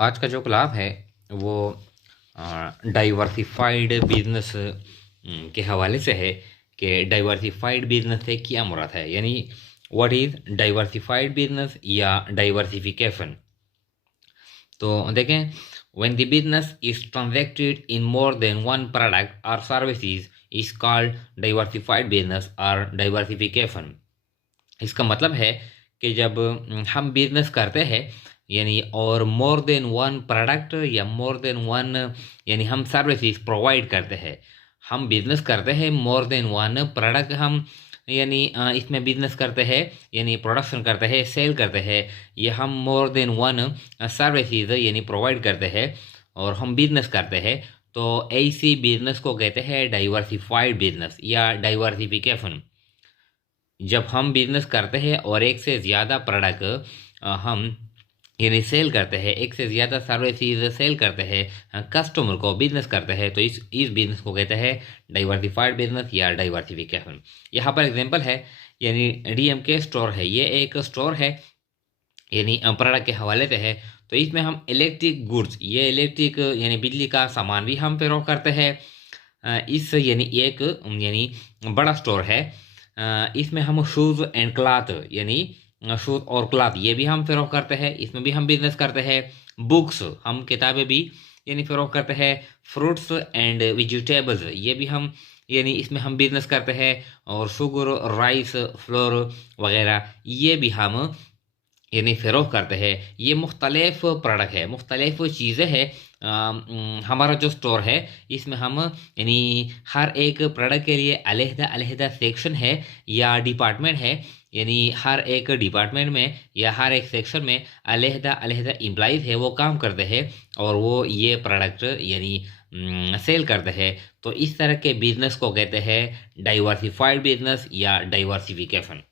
आज का जो क्लास है वो डाइवर्सिफाइड बिजनेस के हवाले से है कि डाइवर्सिफाइड बिजनेस से क्या मुराद है, यानी व्हाट इज़ डाइवर्सिफाइड बिजनेस या डाइवर्सिफिकेशन। तो देखें, when the business is transacted in more than one product और services is called diversified business और डाइवर्सिफिकेशन। इसका मतलब है कि जब हम बिजनेस करते हैं यानी और मोर देन वन प्रोडक्ट या मोर देन वन यानी हम सर्विसेज प्रोवाइड करते हैं, हम बिजनेस करते हैं मोर देन वन प्रोडक्ट, हम यानी इसमें बिजनेस करते हैं यानी प्रोडक्शन करते हैं, सेल करते हैं, या हम मोर देन वन सर्विसेज यानी प्रोवाइड करते हैं और हम बिजनेस करते हैं, तो ऐसी बिजनेस को कहते हैं डाइवर्सिफाइड बिजनेस या डाइवर्सिफिकेशन। जब हम बिजनेस करते हैं और एक से ज़्यादा प्रोडक्ट हम यानी सेल करते हैं, एक से ज़्यादा सर्विसेज सेल करते हैं, कस्टमर को बिजनेस करते हैं, तो इस बिजनेस को कहते हैं डाइवर्सिफाइड बिजनेस या डाइवर्सिफिकेशन। यहाँ पर एग्जांपल है, यानी डीएमके स्टोर है, ये एक स्टोर है यानी प्रोडक्ट के हवाले से है। तो इसमें हम इलेक्ट्रिक गुड्स, ये इलेक्ट्रिक यानी बिजली का सामान भी हम फरोख्त करते हैं। इस यानी एक यानी बड़ा स्टोर है। इसमें हम शूज़ एंड क्लॉथ यानी शूज़ और क्लॉथ ये भी हम फरोख्त करते हैं, इसमें भी हम बिजनेस करते हैं। बुक्स, हम किताबें भी यानी फरोख्त करते हैं। फ्रूट्स एंड वेजिटेबल्स ये भी हम यानी इसमें हम बिजनेस करते हैं। और शुगर, राइस, फ्लोर वगैरह ये भी हम यानी फ़रोख्त करते हैं। ये मुख्तलिफ प्रोडक्ट है, मुख्तलिफ चीज़ें हैं। हमारा जो स्टोर है इसमें हम यानी हर एक प्रोडक्ट के लिए अलहदा अलहदा सेक्शन है या डिपार्टमेंट है, यानी हर एक डिपार्टमेंट में या हर एक सेक्शन में अलहदा अलहदा एम्प्लॉइज़ है, वो काम करते हैं और वो ये प्रोडक्ट यानी सेल करते हैं। तो इस तरह के बिजनेस को कहते हैं डाइवर्सिफाइड बिजनेस या डाइवर्सिफिकेशन।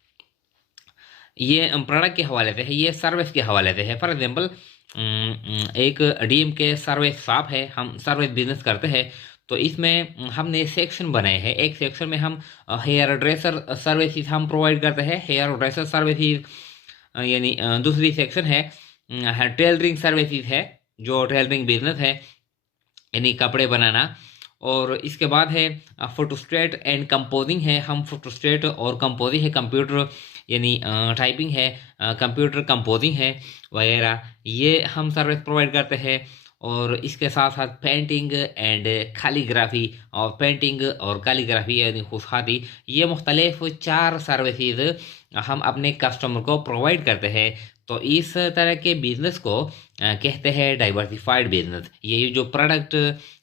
ये प्रोडक्ट के हवाले से है, ये सर्विस के हवाले से है। फॉर एग्जांपल एक डीएम के सर्विस शॉप है, हम सर्विस बिजनेस करते हैं, तो इसमें हमने सेक्शन बनाए हैं। एक सेक्शन में हम हेयर ड्रेसर सर्विसेज हम प्रोवाइड करते हैं, हेयर ड्रेसर सर्विसेज, यानी दूसरी सेक्शन है टेलरिंग सर्विसेज है, जो टेलरिंग बिजनेस है यानी कपड़े बनाना। और इसके बाद है फोटोस्टेट एंड कंपोजिंग है, हम फोटोस्टेट और कंपोजिंग है, कंप्यूटर यानी टाइपिंग है, कंप्यूटर कंपोजिंग है वगैरह, ये हम सर्विस प्रोवाइड करते हैं। और इसके साथ साथ पेंटिंग एंड कैलीग्राफी, और पेंटिंग और कैलीग्राफी यानी खुशहाती, ये मुख्तलिफ 4 सर्विसेज हम अपने कस्टमर को प्रोवाइड करते हैं। तो इस तरह के बिजनेस को कहते हैं डाइवर्सिफाइड बिजनेस। ये जो प्रोडक्ट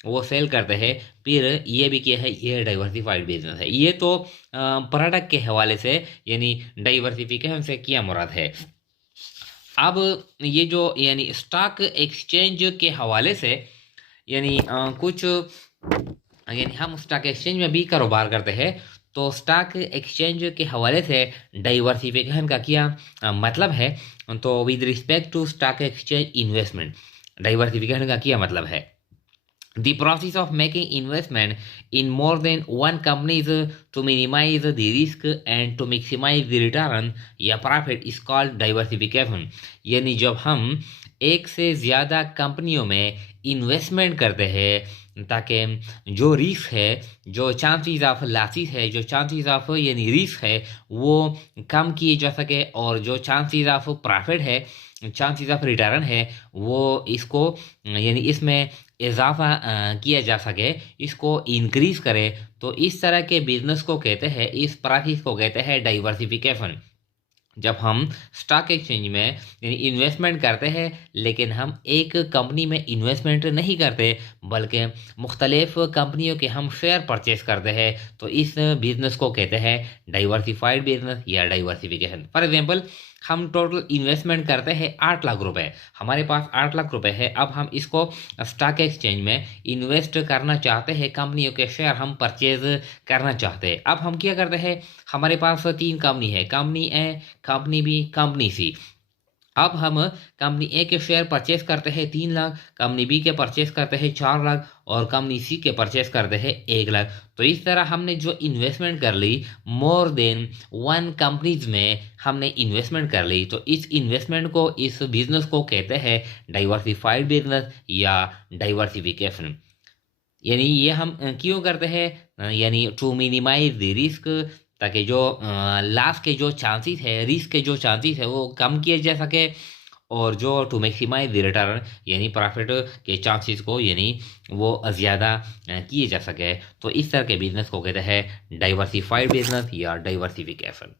वो सेल करते हैं, फिर ये भी क्या है, ये डाइवर्सिफाइड बिजनेस है। ये तो प्रोडक्ट के हवाले से यानी डाइवर्सिफिकेशन से क्या मुराद है। अब ये जो यानी स्टॉक एक्सचेंज के हवाले से यानी कुछ यानी हम स्टॉक एक्सचेंज में भी कारोबार करते हैं, तो स्टॉक एक्सचेंज के हवाले से डाइवर्सिफिकेशन का क्या मतलब है। तो with respect to stock exchange investment, diversification का क्या मतलब है। The process of making investment in more than one company is to minimize the risk and to maximize the return या profit is called diversification। यानी जब हम एक से ज़्यादा कंपनियों में इन्वेस्टमेंट करते हैं ताकि जो रिस्क है, जो चांसेस ऑफ लॉसेस है, जो चांसेस ऑफ यानी रिस्क है वो कम किए जा सके, और जो चांसेस ऑफ प्रॉफिट है, चांसेस ऑफ रिटर्न है, वो इसको यानी इसमें इजाफा किया जा सके, इसको इंक्रीज करे। तो इस तरह के बिजनेस को कहते हैं, इस प्रोसेस को कहते हैं डाइवर्सिफिकेशन। जब हम स्टॉक एक्सचेंज में यानी इन्वेस्टमेंट करते हैं, लेकिन हम एक कंपनी में इन्वेस्टमेंट नहीं करते बल्कि मुख्तलिफ कंपनियों के हम शेयर परचेस करते हैं, तो इस बिजनेस को कहते हैं डाइवर्सिफाइड बिजनेस या डाइवर्सिफिकेशन। फॉर एग्जांपल, हम टोटल इन्वेस्टमेंट करते हैं 8 लाख रुपए, हमारे पास 8 लाख रुपए है। अब हम इसको स्टॉक एक्सचेंज में इन्वेस्ट करना चाहते हैं, कंपनियों के शेयर हम परचेज करना चाहते हैं। अब हम क्या करते हैं, हमारे पास 3 कंपनी है, कंपनी ए, कंपनी बी, कंपनी सी। अब हम कंपनी ए के शेयर परचेस करते हैं 3 लाख, कंपनी बी के परचेस करते हैं 4 लाख और कंपनी सी के परचेस करते हैं 1 लाख। तो इस तरह हमने जो इन्वेस्टमेंट कर ली मोर देन 1 कंपनीज में हमने इन्वेस्टमेंट कर ली, तो इस इन्वेस्टमेंट को, इस बिजनेस को कहते हैं डाइवर्सिफाइड बिजनेस या डाइवर्सिफिकेशन। यानी ये हम क्यों करते हैं, यानी टू मिनिमाइज द रिस्क, ताकि जो लॉस के जो चांसेस है, रिस्क के जो चांसेस है वो कम किए जा सके, और जो टू मैक्सिमाइज द रिटर्न यानी प्रॉफिट के चांसेस को यानी वो ज़्यादा किए जा सके। तो इस तरह के बिजनेस को कहते हैं डाइवर्सिफाइड बिजनेस या डाइवर्सिफिकेशन।